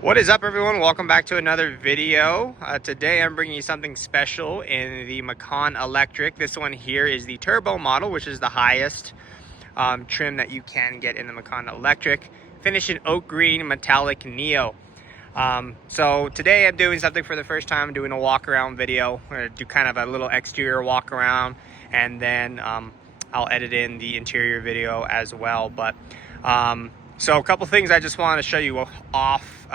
What is up, everyone? Welcome back to another video. Today I'm bringing you something special in the Macan Electric. This one here is the turbo model, which is the highest trim that you can get in the Macan Electric. Finished in oak green metallic neo. So today I'm doing something for the first time. I'm doing a walk around video. I'm going to do kind of a little exterior walk around, and then I'll edit in the interior video as well. So a couple things I just want to show you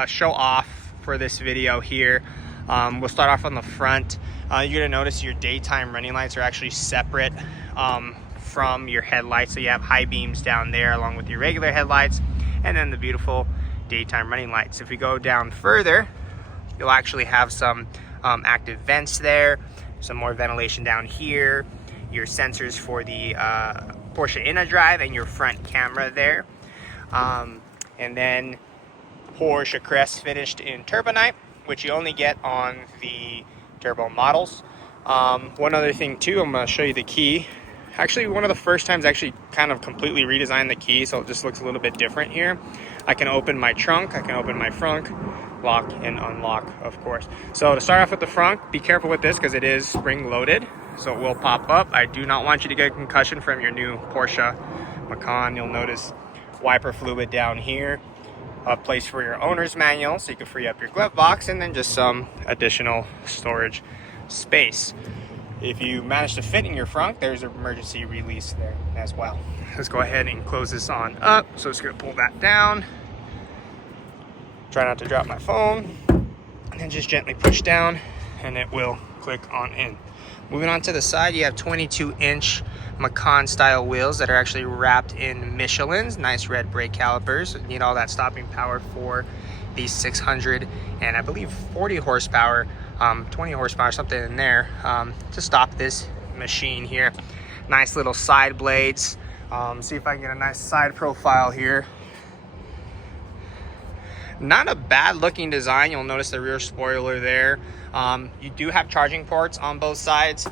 show off for this video here. We'll start off on the front. You're gonna notice your daytime running lights are actually separate from your headlights. So you have high beams down there along with your regular headlights, and then the beautiful daytime running lights. If we go down further, you'll actually have some active vents there, some more ventilation down here, your sensors for the Porsche In Drive, and your front camera there. And then Porsche crest finished in turbonite, which you only get on the turbo models. One other thing too, I'm going to show you the key. Actually, one of the first times I actually kind of completely redesigned the key, so it just looks a little bit different here. I can open my trunk, I can open my front, lock and unlock, of course. So to start off with the front, be careful with this because it is spring loaded, so it will pop up. I do not want you to get a concussion from your new Porsche Macan. You'll notice wiper fluid down here, a place for your owner's manual so you can free up your glove box, and then just some additional storage space. If you manage to fit in your front, there's an emergency release there as well. Let's go ahead and close this on up. So just gonna pull that down, try not to drop my phone, and then just gently push down and it will click on in. Moving on to the side, you have 22-inch Macan style wheels that are actually wrapped in Michelin's. Nice red brake calipers. Need all that stopping power for the 600 and I believe 40 horsepower, 20 horsepower, something in there to stop this machine here. Nice little side blades. See if I can get a nice side profile here. Not a bad looking design. You'll notice the rear spoiler there. You do have charging ports on both sides.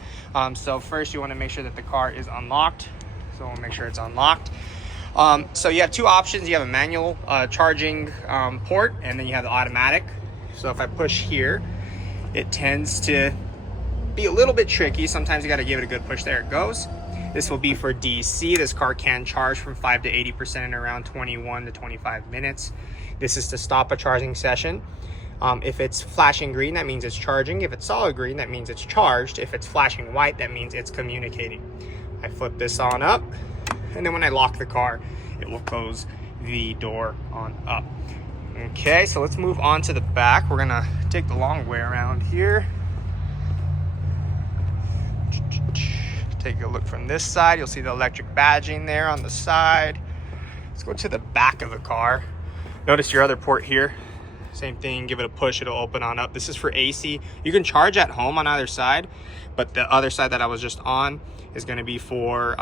So first you want to make sure that the car is unlocked. So we'll make sure it's unlocked. So you have two options. You have a manual charging port, and then you have the automatic. So if I push here, it tends to be a little bit tricky. Sometimes you got to give it a good push. There it goes. This will be for DC. This car can charge from 5 to 80% in around 21 to 25 minutes. This is to stop a charging session. If it's flashing green, that means it's charging. If it's solid green, that means it's charged. If it's flashing white, that means it's communicating. I flip this on up, and then when I lock the car, it will close the door on up. Okay, so let's move on to the back. We're gonna take the long way around here. Take a look from this side. You'll see the electric badging there on the side. Let's go to the back of the car. Notice your other port here. Same thing, give it a push, it'll open on up. This is for AC. You can charge at home on either side, but the other side that I was just on is gonna be for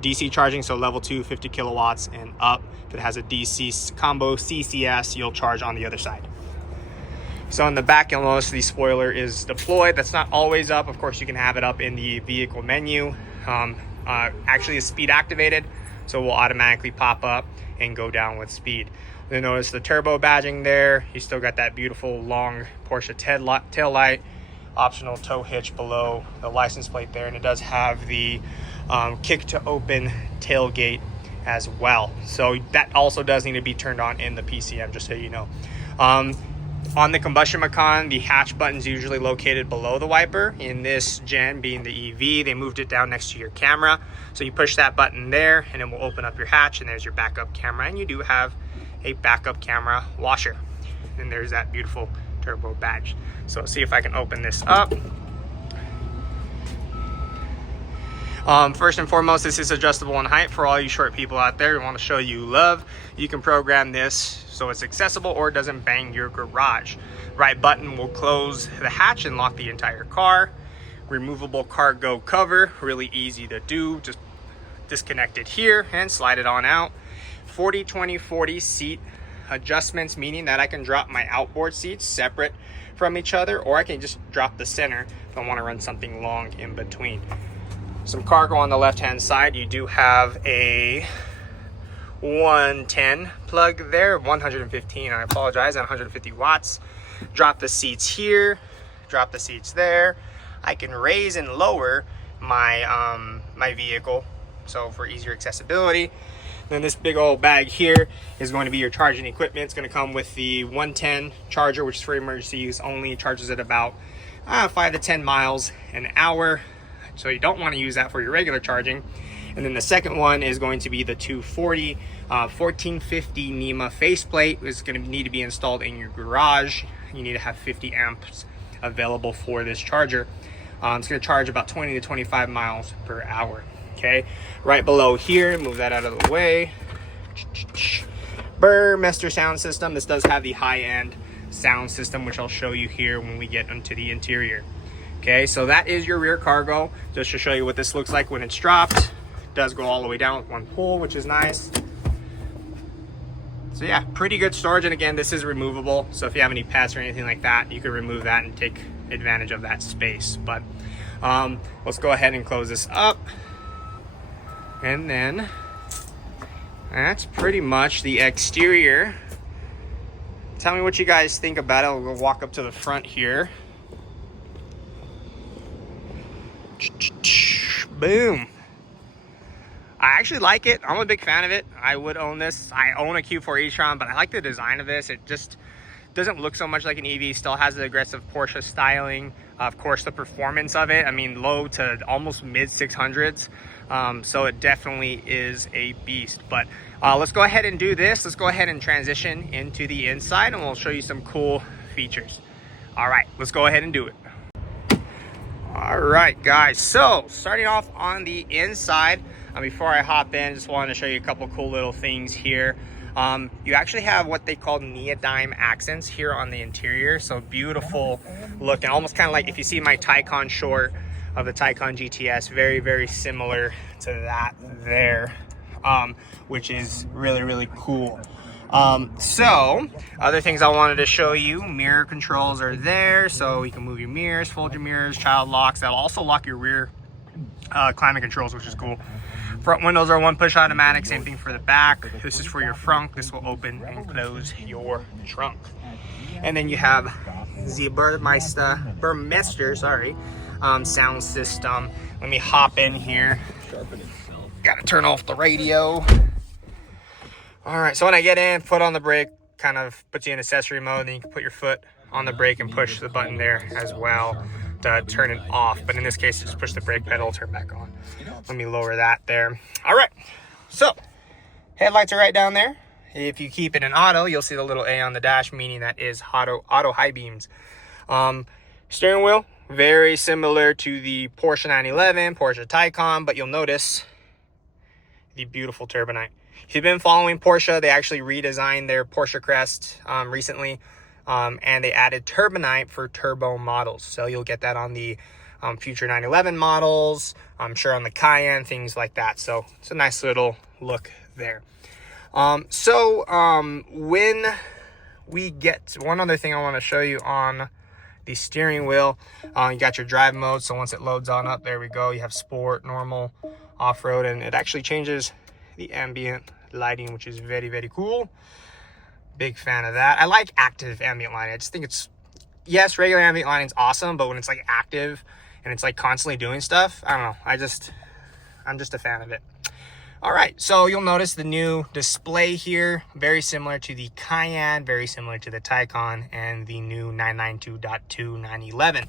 DC charging, so level 2, 50 kilowatts and up. If it has a DC combo CCS, you'll charge on the other side. So in the back, you'll notice the spoiler is deployed. That's not always up. Of course, you can have it up in the vehicle menu. Actually, it's speed activated, so it will automatically pop up and go down with speed. Then notice the turbo badging there. You still got that beautiful long Porsche tail light, optional tow hitch below the license plate there, and it does have the kick to open tailgate as well. So that also does need to be turned on in the PCM, just so you know. On the combustion Macan, the hatch button's usually located below the wiper. In this gen, being the EV, they moved it down next to your camera. So you push that button there, and it will open up your hatch, and there's your backup camera. And you do have a backup camera washer. And there's that beautiful turbo badge. So let's see if I can open this up. First and foremost, this is adjustable in height for all you short people out there who want to show you love. You can program this so it's accessible or it doesn't bang your garage. Right button will close the hatch and lock the entire car. Removable cargo cover, really easy to do. Just disconnect it here and slide it on out. 40, 20, 40 seat adjustments, meaning that I can drop my outboard seats separate from each other, or I can just drop the center if I want to run something long in between. Some cargo on the left hand side. You do have a 110 plug there, 115, I apologize, 150 watts. Drop the seats here, drop the seats there. I can raise and lower my my vehicle, so for easier accessibility. Then this big old bag here is going to be your charging equipment. It's going to come with the 110 charger, which is for emergency use only. It charges at about 5 to 10 miles an hour, so you don't want to use that for your regular charging. And then the second one is going to be the 240 1450 NEMA faceplate. It's going to need to be installed in your garage. You need to have 50 amps available for this charger. It's going to charge about 20 to 25 miles per hour. Okay, right below here, move that out of the way. Burmester sound system. This does have the high-end sound system, which I'll show you here when we get into the interior. Okay, so that is your rear cargo. Just to show you what this looks like when it's dropped. It does go all the way down with one pull, which is nice. So yeah, pretty good storage. And again, this is removable, so if you have any pets or anything like that, you can remove that and take advantage of that space. But let's go ahead and close this up. And then that's pretty much the exterior. Tell me what you guys think about it. We'll walk up to the front here. Boom. I actually like it. I'm a big fan of it. I would own this. I own a Q4 e-tron, but I like the design of this. It just doesn't look so much like an EV. Still has the aggressive Porsche styling. Of course, the performance of it, I mean, low to almost mid 600s. So it definitely is a beast. But let's go ahead and do this. Let's go ahead and transition into the inside, and we'll show you some cool features. All right, let's go ahead and do it. All right, guys, so starting off on the inside, before I hop in, just wanted to show you a couple cool little things here. You actually have what they call neodyme accents here on the interior. So beautiful looking, almost kind of like if you see my Taycan short of the Taycan GTS, very, very similar to that there, which is really, really cool. So other things I wanted to show you, mirror controls are there. So you can move your mirrors, fold your mirrors, child locks. That'll also lock your rear climate controls, which is cool. Front windows are one push automatic, same thing for the back. This is for your front. This will open and close your trunk. And then you have the Burmester, sound system. Let me hop in here. Gotta turn off the radio. All right, so when I get in, foot on the brake, kind of puts you in accessory mode. Then you can put your foot on the brake and push the button there as well to turn it off. But in this case, just push the brake pedal, turn back on. Let me lower that there. All right, so headlights are right down there. If you keep it in auto, you'll see the little A on the dash, meaning that is auto high beams. Steering wheel, very similar to the Porsche 911, Porsche Taycan, but you'll notice the beautiful turbonite. If you've been following Porsche, they actually redesigned their Porsche crest recently, and they added turbonite for turbo models. So you'll get that on the future 911 models, I'm sure on the Cayenne, things like that. So it's a nice little look there. When we get, one other thing I want to show you on the steering wheel, you got your drive mode. So once it loads on up, there we go. You have sport, normal, off-road, and it actually changes the ambient lighting, which is very, very cool. Big fan of that. I like active ambient lighting. I just think it's, yes, regular ambient lighting is awesome, but when it's like active and it's like constantly doing stuff, I don't know. I'm just a fan of it. All right, so you'll notice the new display here, very similar to the Cayenne, very similar to the Taycan and the new 992.2 911.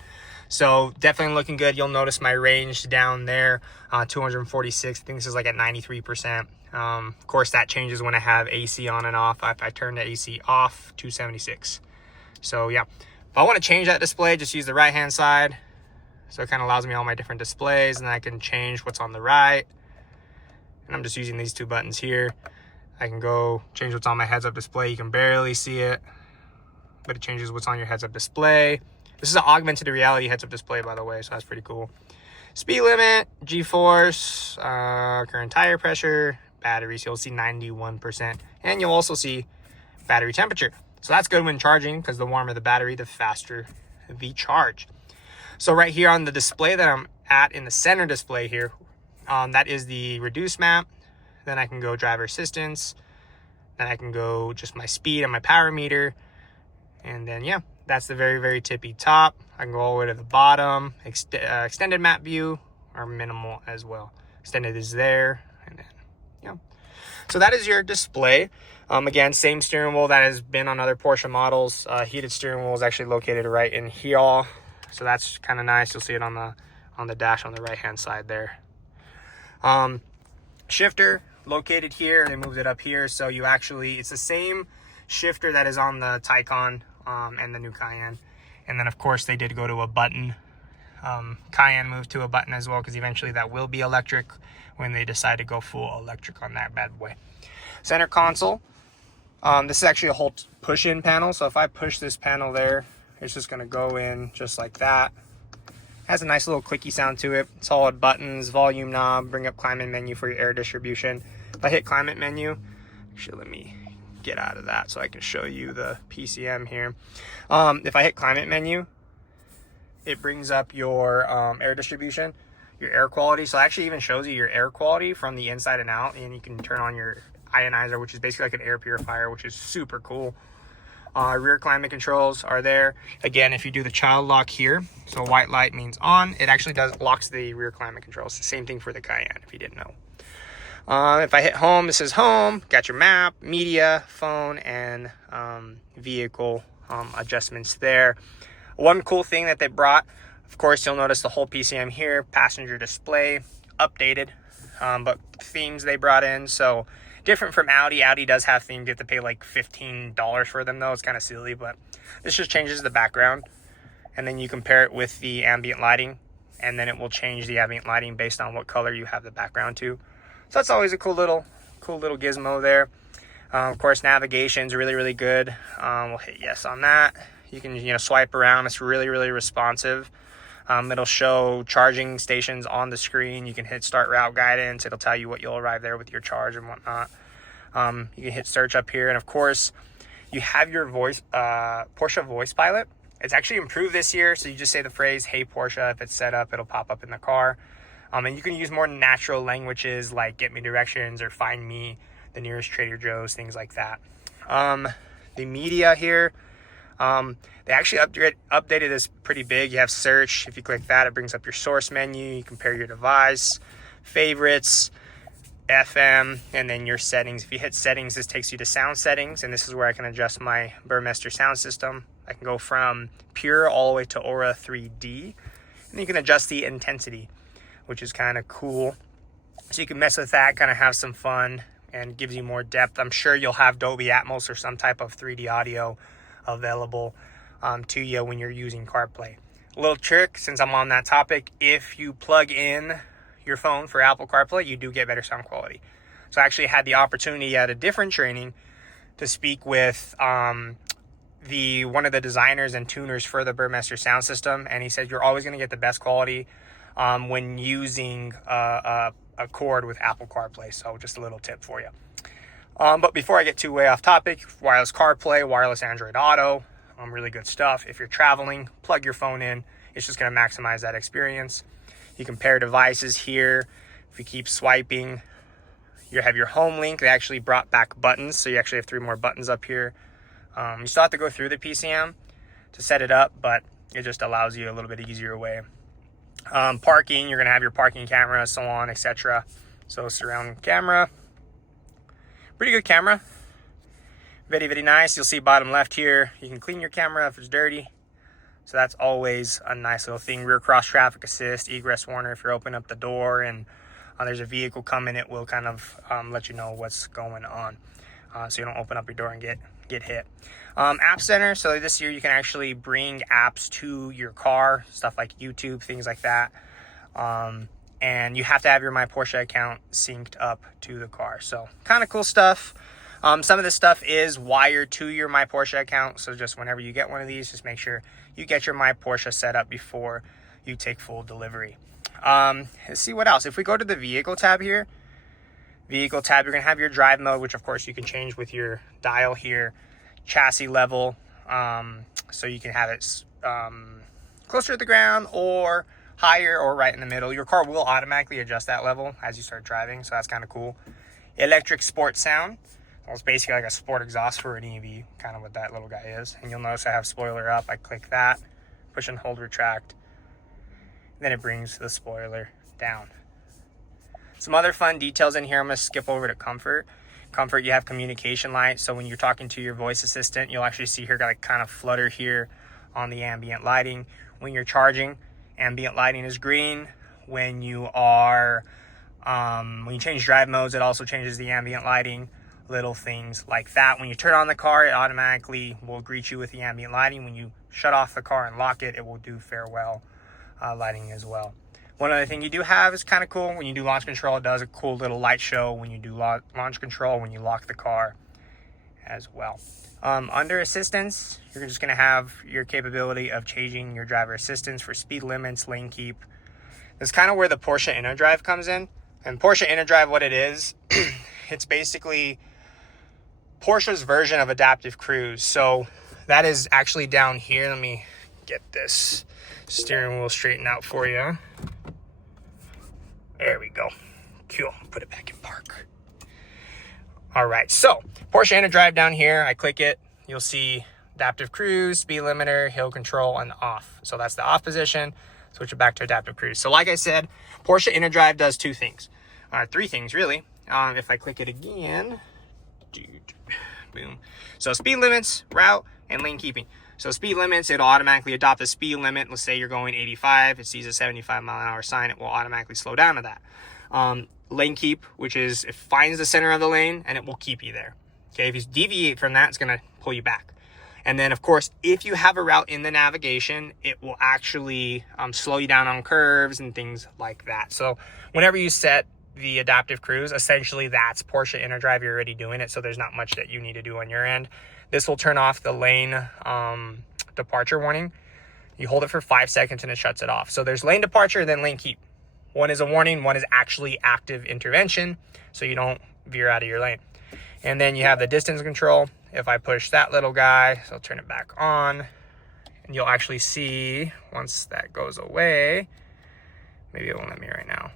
So definitely looking good. You'll notice my range down there, 246. I think this is like at 93%. Of course, that changes when I have AC on and off. If I turn the AC off, 276. So yeah, if I want to change that display, just use the right-hand side. So it kind of allows me all my different displays, and I can change what's on the right. And I'm just using these two buttons here. I can go change what's on my heads-up display. You can barely see it, but it changes what's on your heads-up display. This is an augmented reality heads-up display, by the way, so that's pretty cool. Speed limit, G-force, current tire pressure, battery, so you'll see 91%. And you'll also see battery temperature. So that's good when charging, because the warmer the battery, the faster the charge. So right here on the display that I'm at, in the center display here, that is the reduce map. Then I can go driver assistance, Then I can go just my speed and my power meter. And then, yeah, that's the very, very tippy top. I can go all the way to the bottom. Extended map view, or minimal as well. Extended is there. And then, yeah. So that is your display. Again, same steering wheel that has been on other Porsche models. Heated steering wheel is actually located right in here. So that's kind of nice. You'll see it on the dash on the right-hand side there. Shifter located here. They moved it up here. So you actually, it's the same shifter that is on the Taycan and the new Cayenne. And then, of course, they did go to a button. Cayenne moved to a button as well, because eventually that will be electric when they decide to go full electric on that bad boy. Center console. This is actually a whole push-in panel. So if I push this panel there, it's just going to go in just like that. Has a nice little clicky sound to it. Solid buttons, volume knob, bring up climate menu for your air distribution. If I hit climate menu, actually let me get out of that so I can show you the PCM here. If I hit climate menu, it brings up your air distribution, your air quality. So it actually even shows you your air quality from the inside and out, and you can turn on your ionizer, which is basically like an air purifier, which is super cool. Rear climate controls are there. Again, if you do the child lock here, so white light means on, it actually locks the rear climate controls. The same thing for the Cayenne, if you didn't know. If I hit home, this is home. Got your map, media, phone, and vehicle adjustments there. One cool thing that they brought, of course, you'll notice the whole PCM here, passenger display, updated, but themes they brought in. So different from Audi. Audi does have themes. You have to pay like $15 for them though. It's kind of silly, but this just changes the background. And then you compare it with the ambient lighting, and then it will change the ambient lighting based on what color you have the background to. So that's always a cool little gizmo there. Of course, navigation's really, really good. We'll hit yes on that. You can, swipe around. It's really, really responsive. It'll show charging stations on the screen. You can hit start route guidance. It'll tell you what you'll arrive there with your charge and whatnot. You can hit search up here. And of course, you have your voice, Porsche voice pilot. It's actually improved this year. So you just say the phrase, "Hey Porsche," if it's set up, it'll pop up in the car. And you can use more natural languages like "get me directions" or "find me the nearest Trader Joe's," things like that. The media here, they actually updated this pretty big. You have search. If you click that, it brings up your source menu. You compare your device, favorites, FM, and then your settings. If you hit settings, this takes you to sound settings, and this is where I can adjust my Burmester sound system. I can go from pure all the way to Aura 3D, and you can adjust the intensity, which is kind of cool. So you can mess with that, kind of have some fun, and gives you more depth. I'm sure you'll have Dolby Atmos or some type of 3D audio available to you when you're using CarPlay. A little trick, since I'm on that topic, if you plug in your phone for Apple CarPlay, you do get better sound quality. So I actually had the opportunity at a different training to speak with one of the designers and tuners for the Burmester sound system, and he said you're always going to get the best quality when using a cord with Apple CarPlay. So just a little tip for you. But before I get too way off topic, wireless CarPlay, wireless Android Auto, really good stuff. If you're traveling, plug your phone in. It's just going to maximize that experience. You compare devices here. If you keep swiping, you have your home link. They actually brought back buttons, so you actually have 3 more buttons up here. You still have to go through the PCM to set it up, but it just allows you a little bit easier way. Parking, you're going to have your parking camera, so on, etc. So surround camera. Pretty good camera. Very, very nice. You'll see bottom left here. You can clean your camera if it's dirty. So that's always a nice little thing. Rear cross traffic assist, egress warner. If you're opening up the door and there's a vehicle coming, it will kind of let you know what's going on. So you don't open up your door and get hit. App Center. So this year you can actually bring apps to your car, stuff like YouTube, things like that. And you have to have your My Porsche account synced up to the car. So kind of cool stuff. Some of this stuff is wired to your My Porsche account. So just whenever you get one of these, just make sure you get your My Porsche set up before you take full delivery. Let's see what else. If we go to the vehicle tab here, vehicle tab, you're going to have your drive mode, which of course you can change with your dial here. Chassis level, so you can have it closer to the ground or higher or right in the middle. Your car will automatically adjust that level as you start driving, so that's kind of cool. Electric sport sound. Well, it's basically like a sport exhaust for an EV, kind of what that little guy is. And you'll notice I have spoiler up. I click that, push and hold retract. Then it brings the spoiler down. Some other fun details in here. I'm going to skip over to comfort. Comfort, you have communication light. So when you're talking to your voice assistant, you'll actually see here like kind of flutter here on the ambient lighting. When you're charging, ambient lighting is green. When you are, when you change drive modes, it also changes the ambient lighting. Little things like that. When you turn on the car, it automatically will greet you with the ambient lighting. When you shut off the car and lock it, it will do farewell lighting as well. One other thing you do have is kind of cool. When you do launch control, it does a cool little light show when you do launch control, when you lock the car as well. Under assistance, you're just going to have your capability of changing your driver assistance for speed limits, lane keep. That's kind of where the Porsche In Drive comes in. And Porsche In Drive, what it is, it's basically Porsche's version of adaptive cruise. So that is actually down here. Let me get this steering wheel straightened out for you. There we go. Cool. Put it back in park. All right. So Porsche In Drive down here. I click it. You'll see adaptive cruise, speed limiter, hill control, and off. So that's the off position. Switch it back to adaptive cruise. So like I said, Porsche In Drive does two things. Three things really. If I click it again, boom. So speed limits, route, and lane keeping. So speed limits, it'll automatically adopt a speed limit. Let's say you're going 85, it sees a 75-mile-an-hour sign, it will automatically slow down to that. Lane keep, which is it finds the center of the lane and it will keep you there. Okay, if you deviate from that, it's going to pull you back. And then, of course, if you have a route in the navigation, it will actually slow you down on curves and things like that. So whenever you set the adaptive cruise, essentially that's Porsche In Drive. You're already doing it, so there's not much that you need to do on your end. This will turn off the lane departure warning. You hold it for 5 seconds and it shuts it off. So there's lane departure and then lane keep. One is a warning, one is actually active intervention, so you don't veer out of your lane. And then you have the distance control. If I push that little guy, so I'll turn it back on, and you'll actually see once that goes away, maybe it won't let me right now.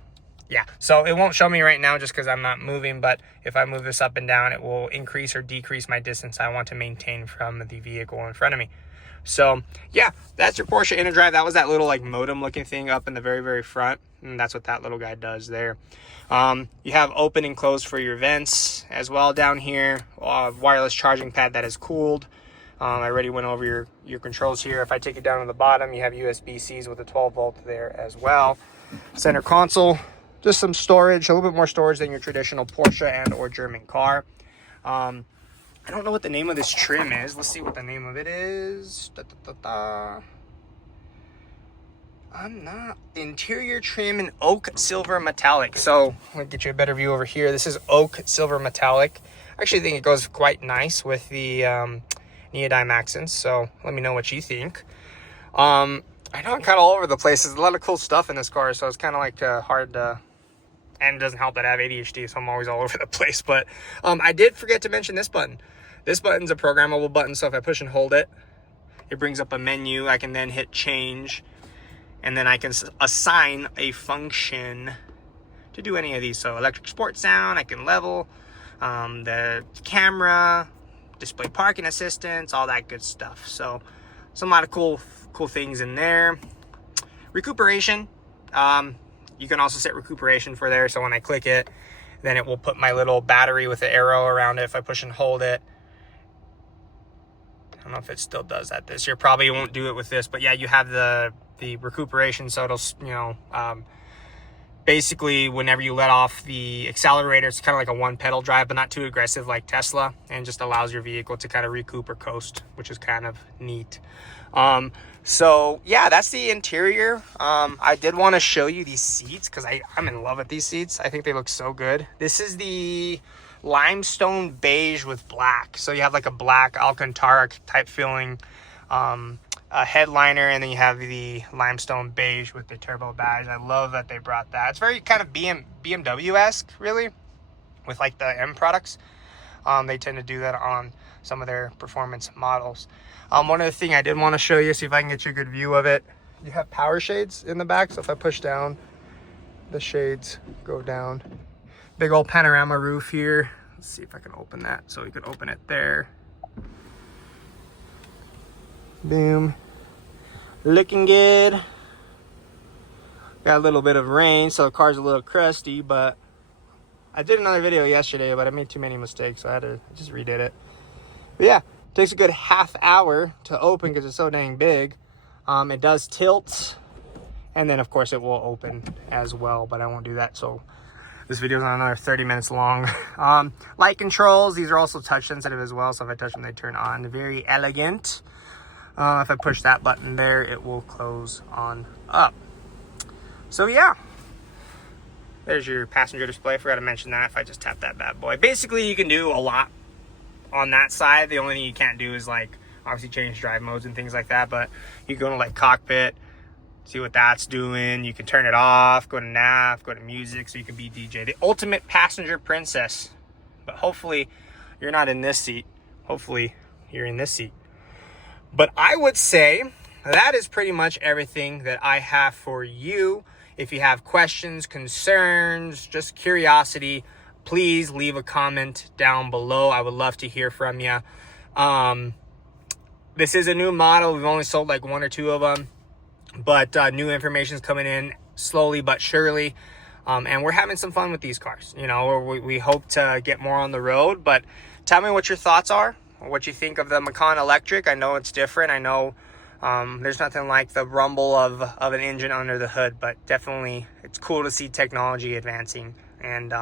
Yeah, so it won't show me right now just because I'm not moving, but if I move this up and down, it will increase or decrease my distance I want to maintain from the vehicle in front of me. So yeah, that's your Porsche In Drive. That was that little like modem looking thing up in the very, very front. And that's what that little guy does there. You have open and close for your vents as well down here. Wireless charging pad that is cooled. I already went over your controls here. If I take it down to the bottom, you have USB-Cs with a 12 volt there as well. Center console, just some storage, a little bit more storage than your traditional Porsche and or German car. I don't know what the name of this trim is. Let's see what the name of it is. I'm not. Interior trim in oak silver metallic. So let me get you a better view over here. This is oak silver metallic. I actually think it goes quite nice with the neodyme accents. So let me know what you think. I know I'm kind of all over the place. There's a lot of cool stuff in this car, so it's kind of like hard to. And it doesn't help that I have ADHD, so I'm always all over the place. But I did forget to mention this button. This button's a programmable button, so if I push and hold it, it brings up a menu. I can then hit change, and then I can assign a function to do any of these. So electric sport sound, I can level, the camera, display parking assistance, all that good stuff. So a lot of cool things in there. Recuperation. You can also set recuperation for there. So when I click it, then it will put my little battery with the arrow around it. If I push and hold it, I don't know if it still does that this year. Probably won't do it with this, but yeah, you have the recuperation. So it'll, basically whenever you let off the accelerator, it's kind of like a one pedal drive, but not too aggressive like Tesla, and just allows your vehicle to kind of recoup or coast, which is kind of neat. So yeah, that's the interior. I did want to show you these seats because I'm in love with these seats. I think they look so good. This is the limestone beige with black. So you have like a black Alcantara type feeling a headliner, and then you have the limestone beige with the turbo badge. I love that they brought that. It's very kind of BMW-esque, really, with like the M products. They tend to do that on some of their performance models. One other thing I did want to show you, see if I can get you a good view of it. You have power shades in the back, so if I push down, the shades go down. Big old panorama roof here. Let's see if I can open that. So we could open it there. Boom. Looking good. Got a little bit of rain, so the car's a little crusty, but I did another video yesterday, but I made too many mistakes, so I had to just redid it. But yeah, it takes a good half hour to open because it's so dang big. It does tilt, and then of course it will open as well, but I won't do that, so this video is on another 30 minutes long. Light controls, these are also touch sensitive as well, so if I touch them, they turn on. Very elegant. If I push that button there, it will close on up. So yeah, there's your passenger display. I forgot to mention that if I just tap that bad boy. Basically, you can do a lot on that side. The only thing you can't do is like obviously change drive modes and things like that, but you can go to like cockpit, see what that's doing. You can turn it off, go to nav, go to music, so you can be DJ. The ultimate passenger princess. But hopefully you're not in this seat. Hopefully you're in this seat. But I would say that is pretty much everything that I have for you. If you have questions, concerns, just curiosity, please leave a comment down below. I would love to hear from you. This is a new model. We've only sold like 1 or 2 of them, but new information is coming in slowly but surely. And we're having some fun with these cars. You know, we hope to get more on the road, but tell me what your thoughts are, what you think of the Macan Electric. I know it's different. I know there's nothing like the rumble of an engine under the hood, but definitely it's cool to see technology advancing. And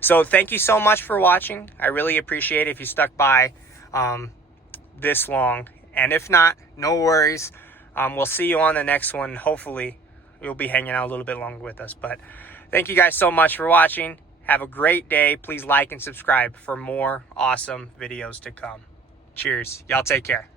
so thank you so much for watching. I really appreciate it if you stuck by this long. And if not, no worries. We'll see you on the next one. Hopefully you'll be hanging out a little bit longer with us. But thank you guys so much for watching. Have a great day. Please like and subscribe for more awesome videos to come. Cheers. Y'all take care.